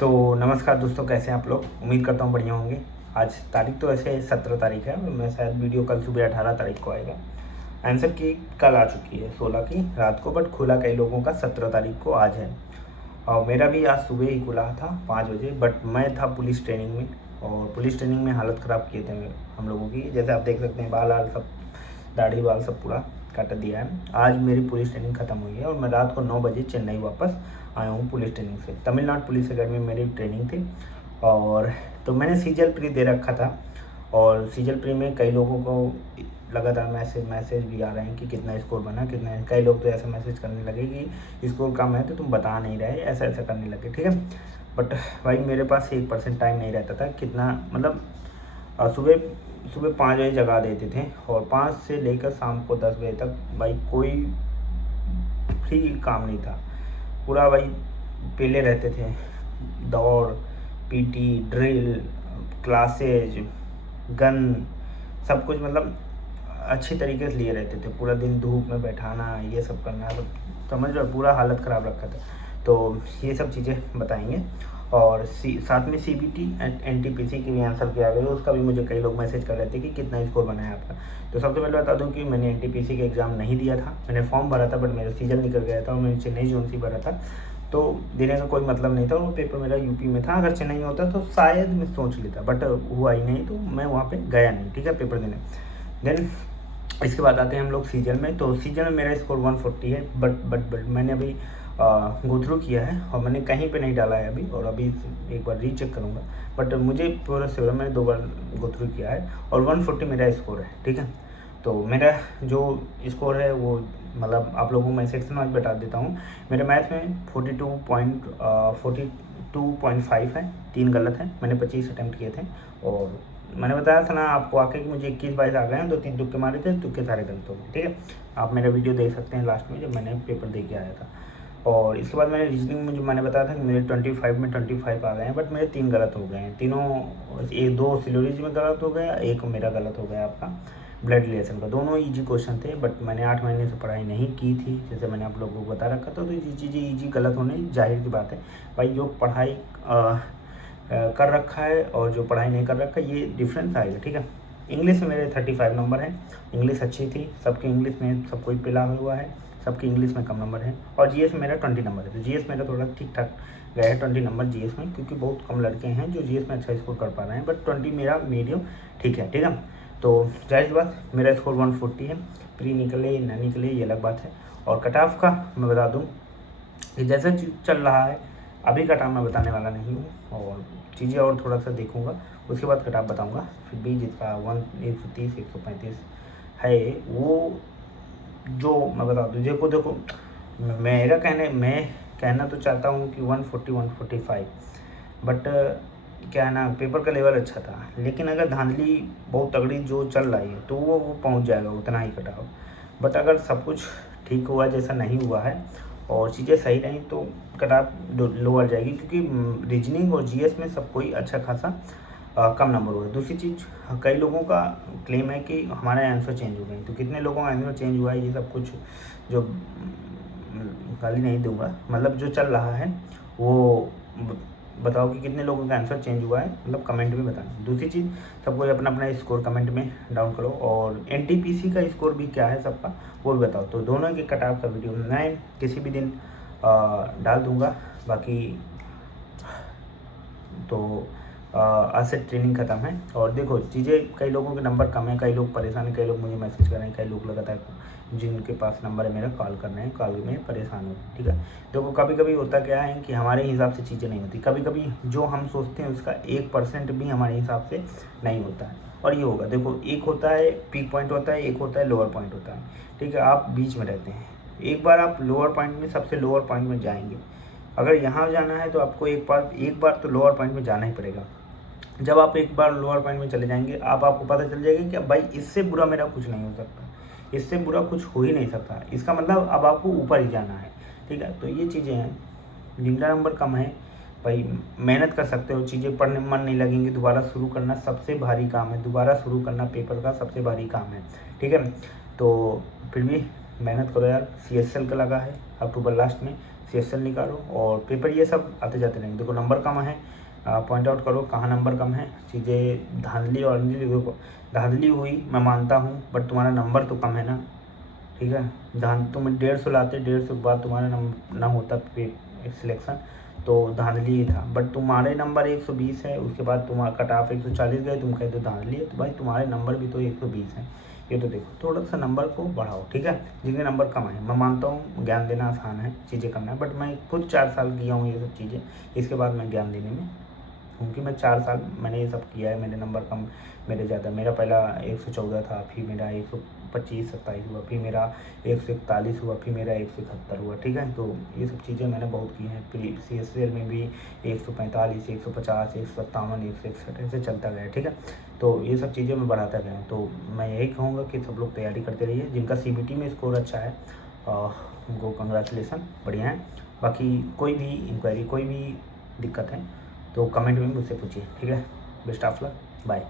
तो नमस्कार दोस्तों, कैसे हैं आप लोग। उम्मीद करता हूँ बढ़िया होंगे। आज तारीख तो ऐसे 17 तारीख है और मैं शायद वीडियो कल सुबह 18 तारीख को आएगा। आंसर की कल आ चुकी है 16 की रात को, बट खुला कई लोगों का 17 तारीख को आज है। और मेरा भी आज सुबह ही खुला था 5 बजे, बट मैं था पुलिस ट्रेनिंग में और पुलिस ट्रेनिंग में हालत ख़राब किए थे हम लोगों की। जैसे आप देख सकते हैं, बाल आल सब, दाढ़ी बाल सब पूरा काट दिया है। आज मेरी पुलिस ट्रेनिंग ख़त्म हुई है और मैं रात को 9 बजे चेन्नई वापस आया हूँ पुलिस ट्रेनिंग से। तमिलनाडु पुलिस अकेडमी में मेरी ट्रेनिंग थी। और तो मैंने सीजल प्री दे रखा था और सीजल प्री में कई लोगों को लगातार मैसेज भी आ रहे हैं कि कितना स्कोर बना, कितना। कई लोग तो ऐसा मैसेज करने लगे कि स्कोर कम है तो तुम बता नहीं रहे, ऐसा ऐसा करने लगे, ठीक है। बट भाई मेरे पास 1% टाइम नहीं रहता था। कितना मतलब सुबह 5 बजे जगा देते थे और 5 से लेकर शाम को 10 बजे तक भाई कोई फ्री काम नहीं था। पूरा भाई पेले रहते थे, दौड़, पीटी, ड्रिल, क्लासेज, गन, सब कुछ मतलब अच्छी तरीके से लिए रहते थे। पूरा दिन धूप में बैठाना, ये सब करना, तो समझ लो पूरा हालत ख़राब रखा था। तो ये सब चीज़ें बताएंगे। और साथ में CBT NTPC की भी आंसर किया गया, उसका भी मुझे कई लोग मैसेज कर रहे थे कि कितना स्कोर बना है आपका। तो सबसे पहले बता दूं कि मैंने NTPC का एग्ज़ाम नहीं दिया था। मैंने फॉर्म भरा था बट मेरा सीजन निकल गया था और मैंने चेन्नई जोन से भरा था, तो देने का कोई मतलब नहीं था। वो पेपर मेरा यूपी में था। अगर चेन्नई में होता तो शायद मैं सोच लेता, बट हुआ ही नहीं, तो मैं वहाँ पर गया नहीं, ठीक है, पेपर देने। देन इसके बाद आते हैं हम लोग सीजन में। तो सीजन में मेरा स्कोर 140 है, बट मैंने अभी गो थ्रू किया है और मैंने कहीं पे नहीं डाला है अभी, और अभी एक बार रीचेक करूँगा। बट मुझे पूरा श्योर, मैंने 2 बार गो थ्रू किया है और 140 मेरा स्कोर है, ठीक है। तो मेरा जो स्कोर है वो मतलब आप लोगों को मैं सेक्शन वाइज बता देता हूँ। मेरे मैथ में 42.5 है, 3 गलत है। मैंने 25 अटैम्प्ट किए थे और मैंने बताया था ना आपको आके कि मुझे 21-22 आ गए हैं, 2-3 तुक्के मारे थे, तुक्के सारे गलत हो गए, ठीक है। आप मेरा वीडियो देख सकते हैं लास्ट में जब मैंने पेपर दे के आया था। और इसके बाद मैंने रीजनिंग में, जो मैंने बताया था कि मेरे 25 में 25 आ गए हैं, बट मेरे 3 गलत हो गए हैं। तीनों, 2 सिलोलॉजी में गलत हो गया, एक मेरा गलत हो गया आपका ब्लड रिलेशन का। दोनों ईजी क्वेश्चन थे, बट मैंने 8 महीने से पढ़ाई नहीं की थी, जैसे मैंने आप लोगों को बता रखा था। तो ये चीज़ें ईजी गलत होने जाहिर की बात है भाई। जो पढ़ाई कर रखा है और जो पढ़ाई नहीं कर रखा है, ये डिफरेंस आएगा, ठीक है। इंग्लिश में मेरे 35 नंबर हैं। इंग्लिश अच्छी थी सबकी, इंग्लिश में सब कोई पिला हुआ है, सबकी इंग्लिश में कम नंबर है। और जीएस में मेरा 20 नंबर है, तो जीएस मेरा थोड़ा ठीक ठाक गया है 20 नंबर जीएस में, क्योंकि बहुत कम लड़के हैं जो जीएस में अच्छा स्कोर कर पा रहे हैं। बट 20 मेरा मीडियम ठीक है, ठीक है। तो जाहिर सी बात मेरा स्कोर 140 है। प्री निकले ना निकले ये अलग बात है। और कट ऑफ का मैं बता दूँ कि जैसे चल रहा है अभी कट ऑफ मैं बताने वाला नहीं हूँ, और चीज़ें और थोड़ा सा देखूँगा, उसके बाद कट ऑफ बताऊँगा। फिर भी जिसका 130 135 है, वो जो मैं बता दूँ, देखो मैं कहना तो चाहता हूँ कि 140 145, बट क्या है ना, पेपर का लेवल अच्छा था। लेकिन अगर धांधली बहुत तगड़ी जो चल रही है तो वो पहुँच जाएगा उतना ही कट ऑफ। बट अगर सब कुछ ठीक हुआ जैसा नहीं हुआ है और चीज़ें सही रही तो कट ऑफ लोअर जाएगी, क्योंकि रीजनिंग और जीएस में सब कोई अच्छा खासा कम नंबर हुआ है। दूसरी चीज़, कई लोगों का क्लेम है कि हमारे आंसर चेंज हो गए, तो कितने लोगों का आंसर चेंज हुआ है ये सब कुछ जो गाली नहीं दूंगा, मतलब जो चल रहा है वो बताओ कि कितने लोगों का आंसर चेंज हुआ है, मतलब कमेंट में बताना। दूसरी चीज़, सब कोई अपना अपना स्कोर कमेंट में डाउन करो, और NTPC का स्कोर भी क्या है सबका वो भी बताओ। तो दोनों के कट ऑफ का वीडियो मैं किसी भी दिन डाल दूँगा। बाकी तो आज से ट्रेनिंग ख़त्म है। और देखो चीज़ें, कई लोगों के नंबर कम है, कई लोग परेशान हैं, कई लोग मुझे मैसेज कर रहे हैं, कई लोग लगातार जिनके पास नंबर है मेरा कॉल कर रहे हैं, कॉल में परेशान हो, ठीक है। देखो कभी कभी होता क्या है कि हमारे हिसाब से चीज़ें नहीं होती। कभी कभी जो हम सोचते हैं उसका 1% भी हमारे हिसाब से नहीं होता है, और ये होगा। देखो एक होता है पीक पॉइंट होता है, एक होता है लोअर पॉइंट होता है, ठीक है। आप बीच में रहते हैं। एक बार आप लोअर पॉइंट में, सबसे लोअर पॉइंट में जाएंगे। अगर यहाँ जाना है तो आपको एक बार तो लोअर पॉइंट में जाना ही पड़ेगा। जब आप एक बार लोअर पॉइंट में चले जाएंगे, आपको पता चल जाएगा कि भाई इससे बुरा मेरा कुछ नहीं हो सकता, इससे बुरा कुछ हो ही नहीं सकता। इसका मतलब अब आपको ऊपर ही जाना है, ठीक है। तो ये चीज़ें हैं, जिनका नंबर कम है भाई मेहनत कर सकते हो, चीज़ें पढ़ने में मन नहीं लगेंगी, दोबारा शुरू करना सबसे भारी काम है। दोबारा शुरू करना पेपर का सबसे भारी काम है, ठीक है। तो फिर भी मेहनत करो यार। CSL का लगा है अक्टूबर लास्ट में, CSL निकालो और पेपर ये सब आते जाते रहेंगे। देखो नंबर कम है, पॉइंट आउट करो कहाँ नंबर कम है। चीज़ें धांधली और देखो धांधली हुई मैं मानता हूँ, बट तुम्हारा नंबर तो कम है ना, ठीक है। तुम 150 लाते, 150 के बाद तुम्हारा ना होता सिलेक्शन, तो धांधली ही था। बट तुम्हारे नंबर 120 है, उसके बाद तुम्हारा कट ऑफ 140 गए, तुम कहते हो धांधली है, तो भाई तुम्हारे नंबर भी तो 120 है। ये तो देखो थोड़ा सा नंबर को बढ़ाओ, ठीक है। जिनके नंबर कम है, मैं मानता हूँ ज्ञान देना आसान है, चीज़ें करना है, बट मैं खुद 4 साल किया हूँ ये सब चीज़ें, इसके बाद मैं ज्ञान देने में, क्योंकि मैं 4 साल मैंने ये सब किया है। मेरे नंबर कम, मेरे ज़्यादा, मेरा पहला 114 था, फिर मेरा 125-27 हुआ, फिर मेरा 141 हुआ, फिर मेरा 171 हुआ, ठीक है। तो ये सब चीज़ें मैंने बहुत की हैं। फिर CSL में भी 145, 150, 157, 161 ऐसे चलता गया, ठीक है। तो ये सब चीज़ें मैं बढ़ाता गया। तो मैं यही कहूँगा कि सब लोग तैयारी करते रहिए। जिनका CBT में स्कोर अच्छा है उनको कंग्रेचुलेसन, बढ़िया है। बाकी कोई भी इंक्वायरी, कोई भी दिक्कत है तो कमेंट में मुझसे पूछिए, ठीक है। Best of luck, bye.